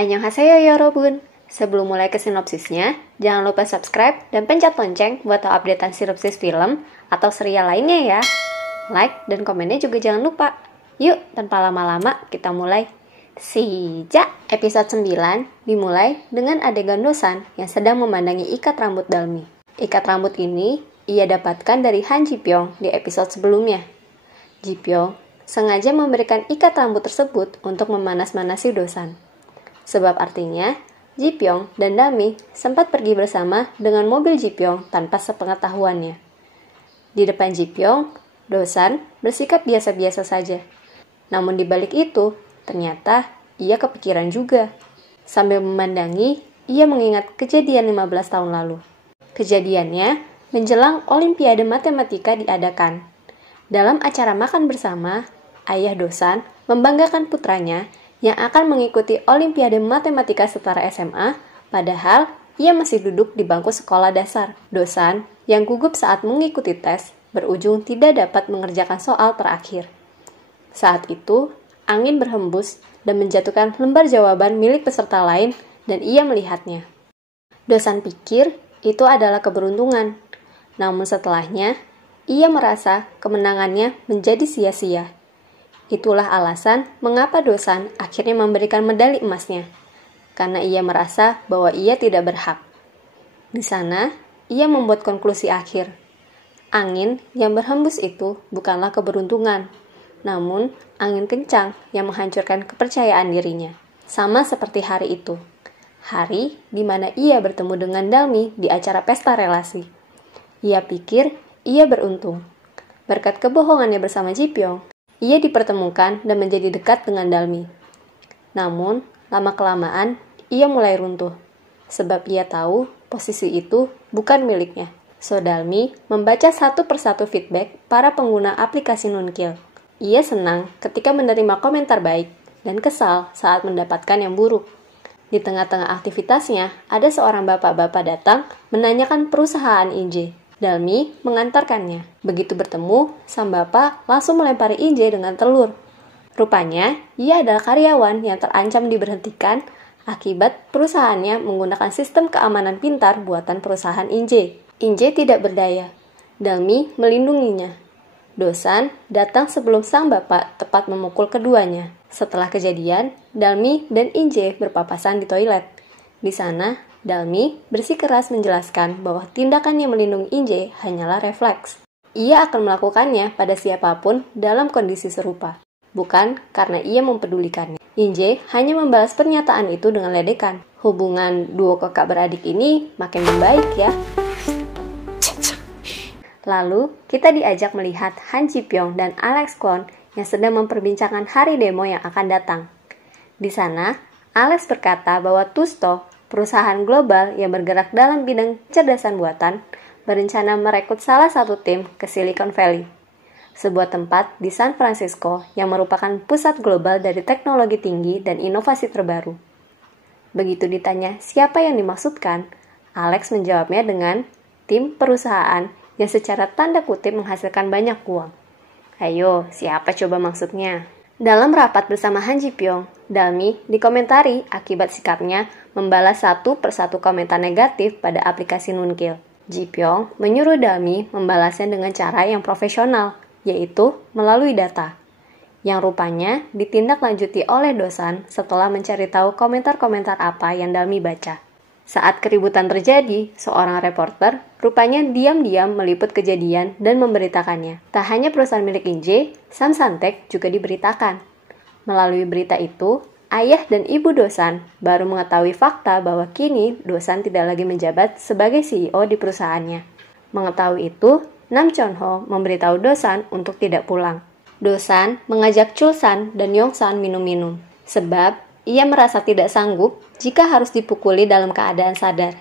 Annyeonghaseyo yorobun. Sebelum mulai ke sinopsisnya, jangan lupa subscribe dan pencet lonceng buat tahu updatean sinopsis film atau serial lainnya ya. Like dan komennya juga jangan lupa. Yuk, tanpa lama-lama kita mulai. Sejak episode 9 dimulai dengan adegan Dosan yang sedang memandangi ikat rambut Dalmi. Ikat rambut ini ia dapatkan dari Han Ji Pyong di episode sebelumnya. Ji Pyong sengaja memberikan ikat rambut tersebut untuk memanas-manasi Dosan. Sebab artinya, Ji Pyong dan Dalmi sempat pergi bersama dengan mobil Ji Pyong tanpa sepengetahuannya. Di depan Ji Pyong, Dosan bersikap biasa-biasa saja. Namun di balik itu, ternyata ia kepikiran juga. Sambil memandangi, ia mengingat kejadian 15 tahun lalu. Kejadiannya menjelang Olimpiade Matematika diadakan. Dalam acara makan bersama, ayah Dosan membanggakan putranya yang akan mengikuti Olimpiade Matematika setara SMA, padahal ia masih duduk di bangku sekolah dasar. Dosan yang gugup saat mengikuti tes berujung tidak dapat mengerjakan soal terakhir. Saat itu, angin berhembus dan menjatuhkan lembar jawaban milik peserta lain dan ia melihatnya. Dosan pikir itu adalah keberuntungan, namun setelahnya, ia merasa kemenangannya menjadi sia-sia. Itulah alasan mengapa Dosan akhirnya memberikan medali emasnya, karena ia merasa bahwa ia tidak berhak. Di sana, ia membuat konklusi akhir. Angin yang berhembus itu bukanlah keberuntungan, namun angin kencang yang menghancurkan kepercayaan dirinya. Sama seperti hari itu, hari di mana ia bertemu dengan Dalmi di acara pesta relasi. Ia pikir ia beruntung. Berkat kebohongannya bersama Ji Pyong, ia dipertemukan dan menjadi dekat dengan Dalmi. Namun, lama-kelamaan, ia mulai runtuh. Sebab ia tahu posisi itu bukan miliknya. So Dalmi membaca satu persatu feedback para pengguna aplikasi Nunkil. Ia senang ketika menerima komentar baik dan kesal saat mendapatkan yang buruk. Di tengah-tengah aktivitasnya, ada seorang bapak-bapak datang menanyakan perusahaan Inje. Dalmi mengantarkannya. Begitu bertemu, sang bapak langsung melempari Inje dengan telur. Rupanya, ia adalah karyawan yang terancam diberhentikan akibat perusahaannya menggunakan sistem keamanan pintar buatan perusahaan Inje. Inje tidak berdaya. Dalmi melindunginya. Dosan datang sebelum sang bapak tepat memukul keduanya. Setelah kejadian, Dalmi dan Inje berpapasan di toilet. Di sana, Dalmi bersikeras menjelaskan bahwa tindakannya melindungi Inje hanyalah refleks. Ia akan melakukannya pada siapapun dalam kondisi serupa, bukan karena ia mempedulikannya. Inje hanya membalas pernyataan itu dengan ledekan. Hubungan duo kakak beradik ini makin membaik ya. Lalu, kita diajak melihat Han Ji Pyong dan Alex Kwon yang sedang memperbincangkan hari demo yang akan datang. Di sana, Alex berkata bahwa Tusto, perusahaan global yang bergerak dalam bidang kecerdasan buatan, berencana merekrut salah satu tim ke Silicon Valley, sebuah tempat di San Francisco yang merupakan pusat global dari teknologi tinggi dan inovasi terbaru. Begitu ditanya siapa yang dimaksudkan, Alex menjawabnya dengan tim perusahaan yang secara tanda kutip menghasilkan banyak uang. Ayo, siapa coba maksudnya? Dalam rapat bersama Han Ji Pyong, Dalmi dikomentari akibat sikapnya membalas satu persatu komentar negatif pada aplikasi Nunkil. Ji Pyong menyuruh Dalmi membalasnya dengan cara yang profesional, yaitu melalui data, yang rupanya ditindaklanjuti oleh Dosan setelah mencari tahu komentar-komentar apa yang Dalmi baca. Saat keributan terjadi, seorang reporter rupanya diam-diam meliput kejadian dan memberitakannya. Tak hanya perusahaan milik Inje, Samsung juga diberitakan. Melalui berita itu, ayah dan ibu Dosan baru mengetahui fakta bahwa kini Dosan tidak lagi menjabat sebagai CEO di perusahaannya. Mengetahui itu, Nam Chon Ho memberitahu Dosan untuk tidak pulang. Dosan mengajak Chul San dan Yong San minum-minum, sebab ia merasa tidak sanggup jika harus dipukuli dalam keadaan sadar.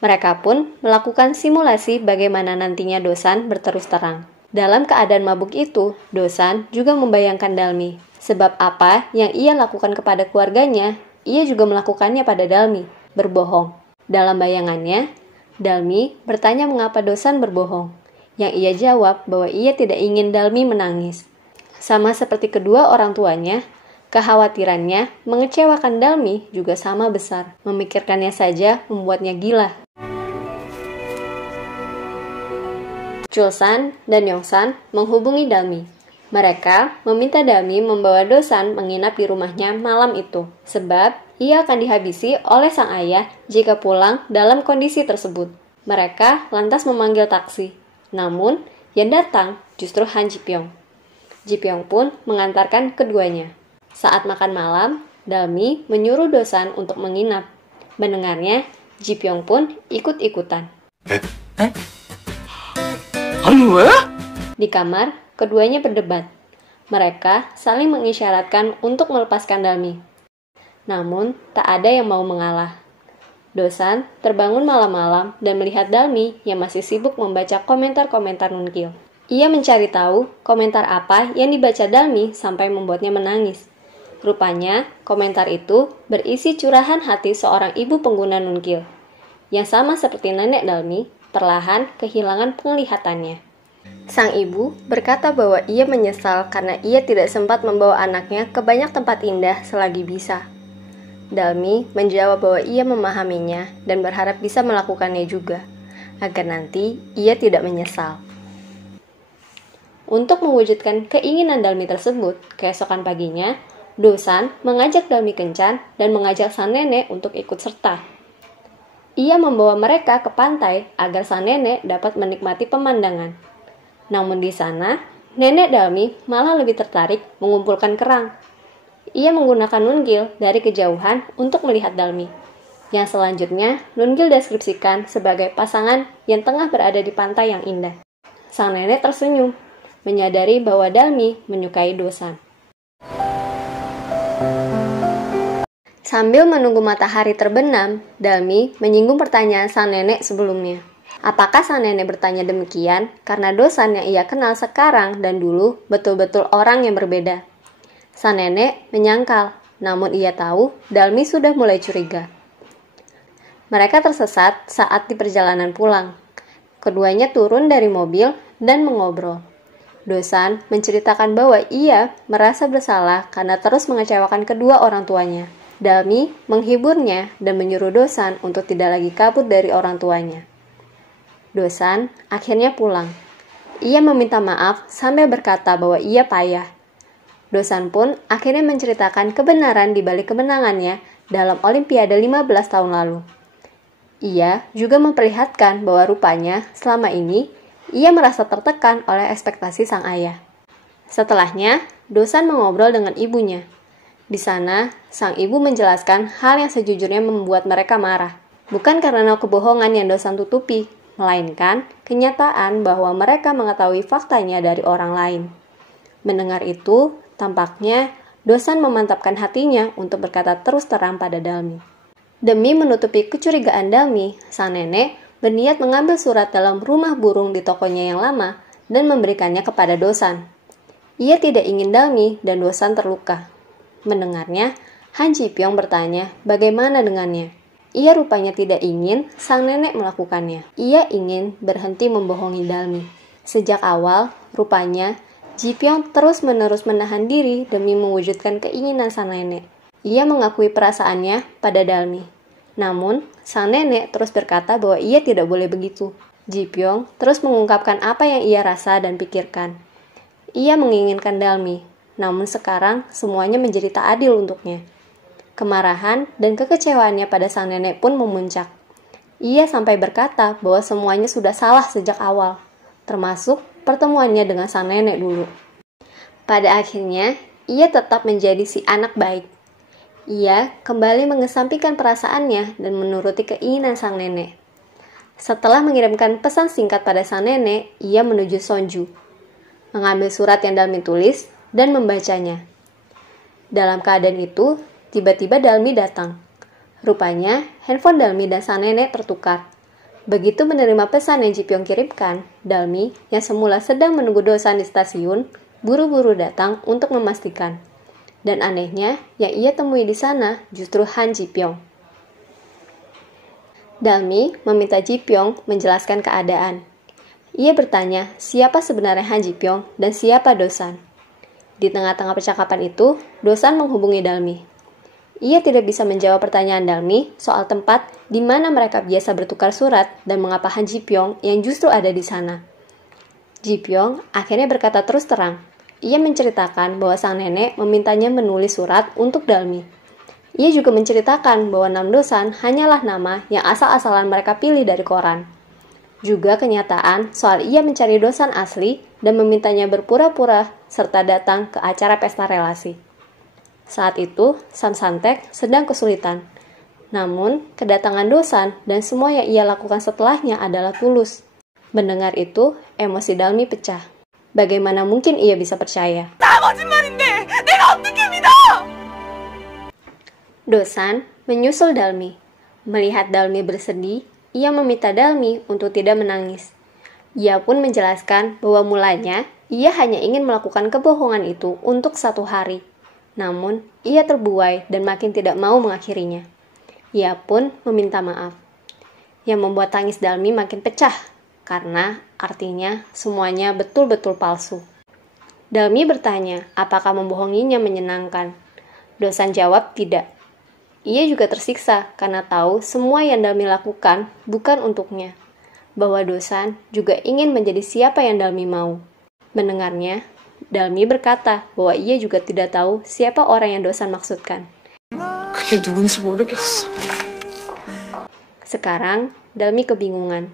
Mereka pun melakukan simulasi bagaimana nantinya Dosan berterus terang. Dalam keadaan mabuk itu, Dosan juga membayangkan Dalmi. Sebab apa yang ia lakukan kepada keluarganya, ia juga melakukannya pada Dalmi, berbohong. Dalam bayangannya, Dalmi bertanya mengapa Dosan berbohong. Yang ia jawab bahwa ia tidak ingin Dalmi menangis. Sama seperti kedua orang tuanya, Kekhawatirannya mengecewakan Dalmi juga sama besar. Memikirkannya saja membuatnya gila. Chulsan dan Yongsan menghubungi Dalmi. Mereka meminta Dalmi membawa Dosan menginap di rumahnya malam itu, sebab ia akan dihabisi oleh sang ayah jika pulang dalam kondisi tersebut. Mereka lantas memanggil taksi. Namun, yang datang justru Han Ji Pyong. Ji Pyong pun mengantarkan keduanya. Saat makan malam, Dalmi menyuruh Dosan untuk menginap. Mendengarnya, Ji Pyong pun ikut-ikutan. Di kamar, keduanya berdebat. Mereka saling mengisyaratkan untuk melepaskan Dalmi. Namun, tak ada yang mau mengalah. Dosan terbangun malam-malam dan melihat Dalmi yang masih sibuk membaca komentar-komentar Nunkil. Ia mencari tahu komentar apa yang dibaca Dalmi sampai membuatnya menangis. Rupanya, komentar itu berisi curahan hati seorang ibu pengguna Nunkil, yang sama seperti nenek Dalmi, perlahan kehilangan penglihatannya. Sang ibu berkata bahwa ia menyesal karena ia tidak sempat membawa anaknya ke banyak tempat indah selagi bisa. Dalmi menjawab bahwa ia memahaminya dan berharap bisa melakukannya juga, agar nanti ia tidak menyesal. Untuk mewujudkan keinginan Dalmi tersebut, keesokan paginya, Dosan mengajak Dalmi kencan dan mengajak sang nenek untuk ikut serta. Ia membawa mereka ke pantai agar sang nenek dapat menikmati pemandangan. Namun di sana, nenek Dalmi malah lebih tertarik mengumpulkan kerang. Ia menggunakan Nunkil dari kejauhan untuk melihat Dalmi, yang selanjutnya Nunkil deskripsikan sebagai pasangan yang tengah berada di pantai yang indah. Sang nenek tersenyum, menyadari bahwa Dalmi menyukai Dosan. Sambil menunggu matahari terbenam, Dalmi menyinggung pertanyaan sang nenek sebelumnya. Apakah sang nenek bertanya demikian karena Dosan yang ia kenal sekarang dan dulu betul-betul orang yang berbeda? Sang nenek menyangkal, namun ia tahu Dalmi sudah mulai curiga. Mereka tersesat saat di perjalanan pulang. Keduanya turun dari mobil dan mengobrol. Dosan menceritakan bahwa ia merasa bersalah karena terus mengecewakan kedua orang tuanya. Dalmi menghiburnya dan menyuruh Dosan untuk tidak lagi kabur dari orang tuanya. Dosan akhirnya pulang. Ia meminta maaf sambil berkata bahwa ia payah. Dosan pun akhirnya menceritakan kebenaran di balik kemenangannya dalam Olimpiade 15 tahun lalu. Ia juga memperlihatkan bahwa rupanya selama ini ia merasa tertekan oleh ekspektasi sang ayah. Setelahnya, Dosan mengobrol dengan ibunya. Di sana, sang ibu menjelaskan hal yang sejujurnya membuat mereka marah. Bukan karena kebohongan yang Dosan tutupi, melainkan kenyataan bahwa mereka mengetahui faktanya dari orang lain. Mendengar itu, tampaknya Dosan memantapkan hatinya untuk berkata terus terang pada Dalmi. Demi menutupi kecurigaan Dalmi, sang nenek berniat mengambil surat dalam rumah burung di tokonya yang lama dan memberikannya kepada Dosan. Ia tidak ingin Dalmi dan Dosan terluka. Mendengarnya, Han Ji Pyong bertanya bagaimana dengannya. Ia rupanya tidak ingin sang nenek melakukannya. Ia ingin berhenti membohongi Dalmi. Sejak awal, rupanya Ji Pyong terus-menerus menahan diri demi mewujudkan keinginan sang nenek. Ia mengakui perasaannya pada Dalmi. Namun, sang nenek terus berkata bahwa ia tidak boleh begitu. Ji Pyong terus mengungkapkan apa yang ia rasa dan pikirkan. Ia menginginkan Dalmi, namun sekarang semuanya menjadi tak adil untuknya. Kemarahan dan kekecewaannya pada sang nenek pun memuncak. Ia sampai berkata bahwa semuanya sudah salah sejak awal, termasuk pertemuannya dengan sang nenek dulu. Pada akhirnya, ia tetap menjadi si anak baik. Ia kembali mengesampingkan perasaannya dan menuruti keinginan sang nenek. Setelah mengirimkan pesan singkat pada sang nenek, ia menuju Sonju, mengambil surat yang Dalmi tulis dan membacanya. Dalam keadaan itu, tiba-tiba Dalmi datang. Rupanya, handphone Dalmi dan sang nenek tertukar. Begitu menerima pesan yang Ji Pyong kirimkan, Dalmi yang semula sedang menunggu Dosan di stasiun, buru-buru datang untuk memastikan. Dan anehnya, yang ia temui di sana justru Han Ji Pyong. Dalmi meminta Ji Pyong menjelaskan keadaan. Ia bertanya siapa sebenarnya Han Ji Pyong dan siapa Dosan. Di tengah-tengah percakapan itu, Dosan menghubungi Dalmi. Ia tidak bisa menjawab pertanyaan Dalmi soal tempat di mana mereka biasa bertukar surat dan mengapa Han Ji Pyong yang justru ada di sana. Ji Pyong akhirnya berkata terus terang. Ia menceritakan bahwa sang nenek memintanya menulis surat untuk Dalmi. Ia juga menceritakan bahwa Nam Dosan hanyalah nama yang asal-asalan mereka pilih dari koran. Juga kenyataan soal ia mencari Dosan asli dan memintanya berpura-pura serta datang ke acara pesta relasi. Saat itu, Sam Santek sedang kesulitan. Namun, kedatangan Dosan dan semua yang ia lakukan setelahnya adalah tulus. Mendengar itu, emosi Dalmi pecah. Bagaimana mungkin ia bisa percaya? Dosan menyusul Dalmi. Melihat Dalmi bersedih, ia meminta Dalmi untuk tidak menangis. Ia pun menjelaskan bahwa mulanya ia hanya ingin melakukan kebohongan itu untuk 1 hari. Namun, ia terbuai dan makin tidak mau mengakhirinya. Ia pun meminta maaf. Yang membuat tangis Dalmi makin pecah, karena artinya semuanya betul-betul palsu. Dalmi bertanya, apakah membohonginya menyenangkan? Dosan jawab tidak. Ia juga tersiksa karena tahu semua yang Dalmi lakukan bukan untuknya. Bahwa Dosan juga ingin menjadi siapa yang Dalmi mau. Mendengarnya, Dalmi berkata bahwa ia juga tidak tahu siapa orang yang Dosan maksudkan. Sekarang, Dalmi kebingungan.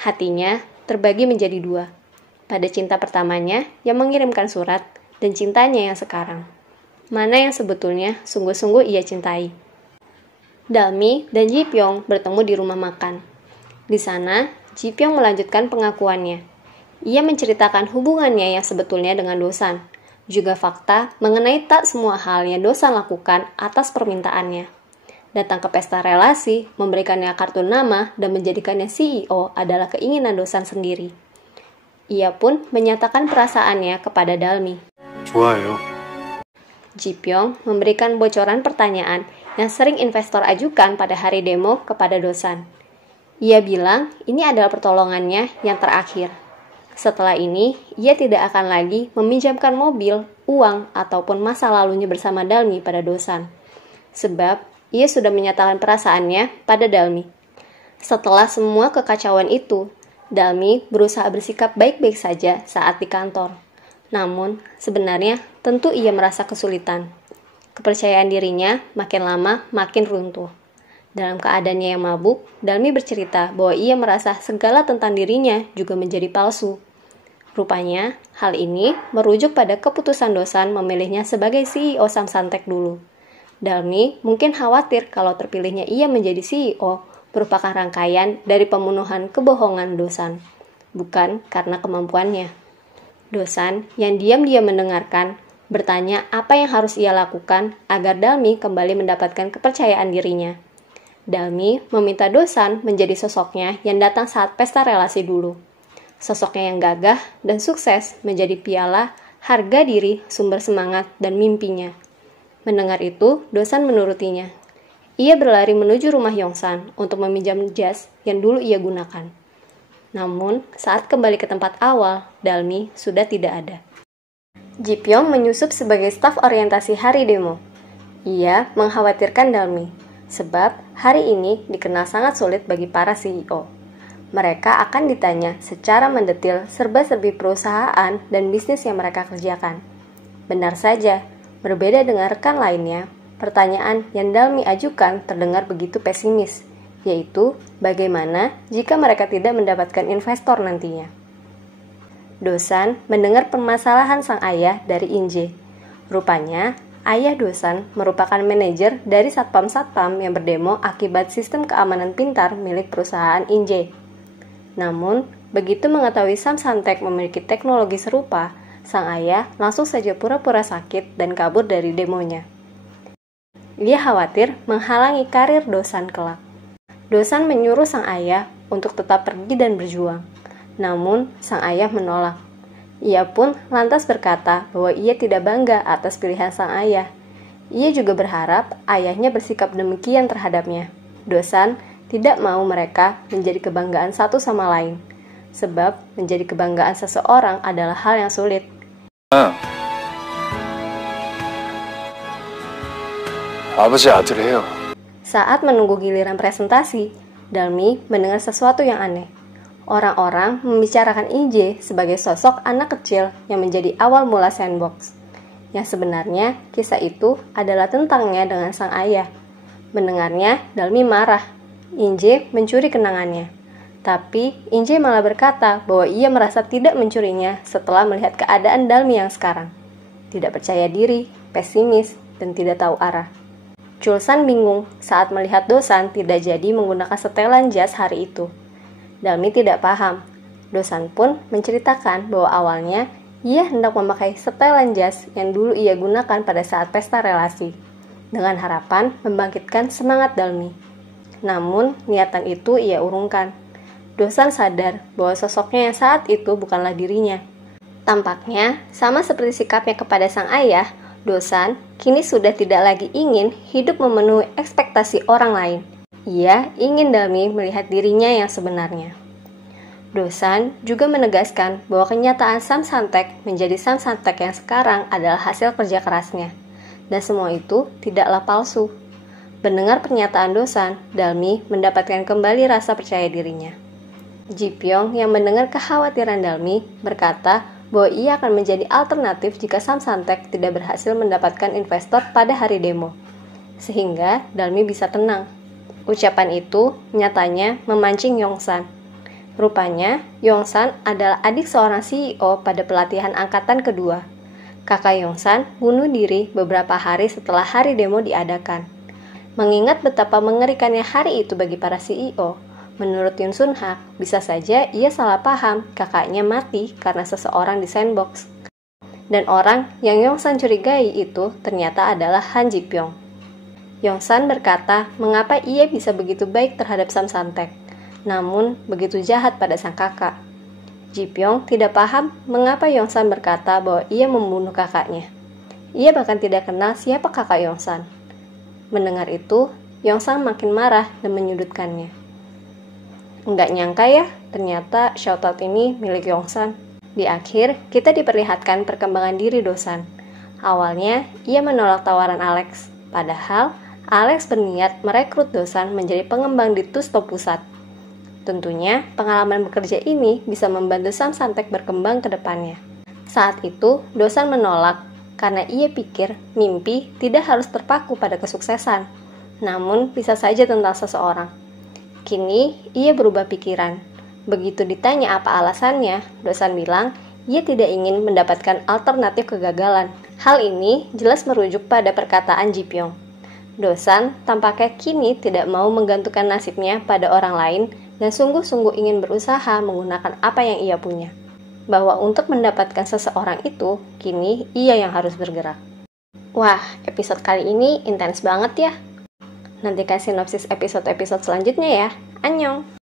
Hatinya terbagi menjadi 2. Pada cinta pertamanya yang mengirimkan surat dan cintanya yang sekarang. Mana yang sebetulnya sungguh-sungguh ia cintai? Dalmi dan Ji Pyong bertemu di rumah makan. Di sana, Ji Pyong melanjutkan pengakuannya. Ia menceritakan hubungannya yang sebetulnya dengan Dosan, juga fakta mengenai tak semua hal yang Dosan lakukan atas permintaannya. Datang ke pesta relasi, memberikannya kartu nama, dan menjadikannya CEO adalah keinginan Dosan sendiri. Ia pun menyatakan perasaannya kepada Dalmi. 좋아요. Ji Pyong memberikan bocoran pertanyaan yang sering investor ajukan pada hari demo kepada Dosan. Ia bilang ini adalah pertolongannya yang terakhir. Setelah ini, ia tidak akan lagi meminjamkan mobil, uang, ataupun masa lalunya bersama Dalmi pada Dosan. Sebab, ia sudah menyatakan perasaannya pada Dalmi. Setelah semua kekacauan itu, Dalmi berusaha bersikap baik-baik saja saat di kantor. Namun, sebenarnya tentu ia merasa kesulitan. Kepercayaan dirinya makin lama makin runtuh. Dalam keadaannya yang mabuk, Dalmi bercerita bahwa ia merasa segala tentang dirinya juga menjadi palsu. Rupanya, hal ini merujuk pada keputusan Dosan memilihnya sebagai CEO Sam Santek dulu. Dalmi mungkin khawatir kalau terpilihnya ia menjadi CEO merupakan rangkaian dari pembunuhan kebohongan Dosan, bukan karena kemampuannya. Dosan yang diam-diam mendengarkan, bertanya apa yang harus ia lakukan agar Dalmi kembali mendapatkan kepercayaan dirinya. Dalmi meminta Dosan menjadi sosoknya yang datang saat pesta relasi dulu. Sosoknya yang gagah dan sukses menjadi piala, harga diri, sumber semangat, dan mimpinya. Mendengar itu, Dosan menurutinya. Ia berlari menuju rumah Yongsan untuk meminjam jas yang dulu ia gunakan. Namun, saat kembali ke tempat awal, Dalmi sudah tidak ada. Ji Pyong menyusup sebagai staf orientasi hari demo. Ia mengkhawatirkan Dalmi. Sebab hari ini dikenal sangat sulit bagi para CEO. Mereka akan ditanya secara mendetil serba-serbi perusahaan dan bisnis yang mereka kerjakan. Benar saja, berbeda dengan rekan lainnya, pertanyaan yang Dalmi ajukan terdengar begitu pesimis, yaitu bagaimana jika mereka tidak mendapatkan investor nantinya. Dosan mendengar permasalahan sang ayah dari Inje. Rupanya, ayah Dosan merupakan manajer dari satpam-satpam yang berdemo akibat sistem keamanan pintar milik perusahaan Inje. Namun, begitu mengetahui Sam Santek memiliki teknologi serupa, sang ayah langsung saja pura-pura sakit dan kabur dari demonya. Dia khawatir menghalangi karir Dosan kelak. Dosan menyuruh sang ayah untuk tetap pergi dan berjuang. Namun, sang ayah menolak. Ia pun lantas berkata bahwa ia tidak bangga atas pilihan sang ayah. Ia juga berharap ayahnya bersikap demikian terhadapnya. Dosan tidak mau mereka menjadi kebanggaan satu sama lain, sebab menjadi kebanggaan seseorang adalah hal yang sulit. 아버지 아들이에요. Saat menunggu giliran presentasi, Dalmi mendengar sesuatu yang aneh. Orang-orang membicarakan Inje sebagai sosok anak kecil yang menjadi awal mula sandbox. Yang sebenarnya, kisah itu adalah tentangnya dengan sang ayah. Mendengarnya, Dalmi marah. Inje mencuri kenangannya. Tapi, Inje malah berkata bahwa ia merasa tidak mencurinya setelah melihat keadaan Dalmi yang sekarang. Tidak percaya diri, pesimis, dan tidak tahu arah. Chulsan bingung saat melihat Dosan tidak jadi menggunakan setelan jas hari itu. Dalmi tidak paham. Dosan pun menceritakan bahwa awalnya ia hendak memakai setelan jas yang dulu ia gunakan pada saat pesta relasi, dengan harapan membangkitkan semangat Dalmi. Namun, niatan itu ia urungkan. Dosan sadar bahwa sosoknya yang saat itu bukanlah dirinya. Tampaknya, sama seperti sikapnya kepada sang ayah, Dosan kini sudah tidak lagi ingin hidup memenuhi ekspektasi orang lain. Ia ingin Dalmi melihat dirinya yang sebenarnya. Dosan juga menegaskan bahwa kenyataan Samsantek menjadi Samsantek yang sekarang adalah hasil kerja kerasnya. Dan semua itu tidaklah palsu. Mendengar pernyataan Dosan, Dalmi mendapatkan kembali rasa percaya dirinya. Ji Pyong yang mendengar kekhawatiran Dalmi berkata bahwa ia akan menjadi alternatif jika Samsantek tidak berhasil mendapatkan investor pada hari demo. Sehingga Dalmi bisa tenang. Ucapan itu nyatanya memancing Yongsan. Rupanya, Yongsan adalah adik seorang CEO pada pelatihan angkatan kedua. Kakak Yongsan bunuh diri beberapa hari setelah hari demo diadakan. Mengingat betapa mengerikannya hari itu bagi para CEO, menurut Yun Sun Hak, bisa saja ia salah paham kakaknya mati karena seseorang di sandbox. Dan orang yang Yongsan curigai itu ternyata adalah Han Ji Pyong. Yongsan berkata mengapa ia bisa begitu baik terhadap Samsantek, namun begitu jahat pada sang kakak. Ji Pyong tidak paham mengapa Yongsan berkata bahwa ia membunuh kakaknya. Ia bahkan tidak kenal siapa kakak Yongsan. Mendengar itu, Yongsan makin marah dan menyudutkannya. Nggak nyangka ya, ternyata shoutout ini milik Yongsan. Di akhir, kita diperlihatkan perkembangan diri Dosan. Awalnya, ia menolak tawaran Alex. Padahal, Alex berniat merekrut Dosan menjadi pengembang di Tusto Pusat. Tentunya, pengalaman bekerja ini bisa membantu Samsantek berkembang ke depannya. Saat itu, Dosan menolak karena ia pikir mimpi tidak harus terpaku pada kesuksesan, namun bisa saja tentang seseorang. Kini, ia berubah pikiran. Begitu ditanya apa alasannya, Dosan bilang ia tidak ingin mendapatkan alternatif kegagalan. Hal ini jelas merujuk pada perkataan Ji Pyong. Dosan tampaknya kini tidak mau menggantungkan nasibnya pada orang lain dan sungguh-sungguh ingin berusaha menggunakan apa yang ia punya. Bahwa untuk mendapatkan seseorang itu, kini ia yang harus bergerak. Wah, episode kali ini intens banget ya. Nantikan sinopsis episode-episode selanjutnya ya. Annyeong!